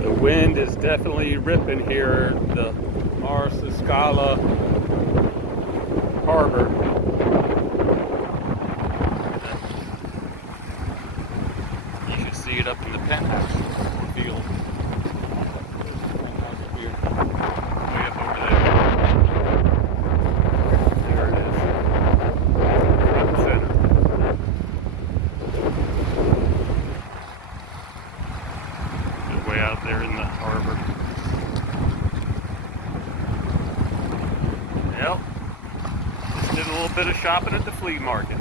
The wind is definitely ripping here, the Marsaskala Harbor. You can see it up in the penthouse field. Penthouse here, way up over there. There it is, front and center. Way out there in the harbor. Yep. Just did a little bit of shopping at the flea market.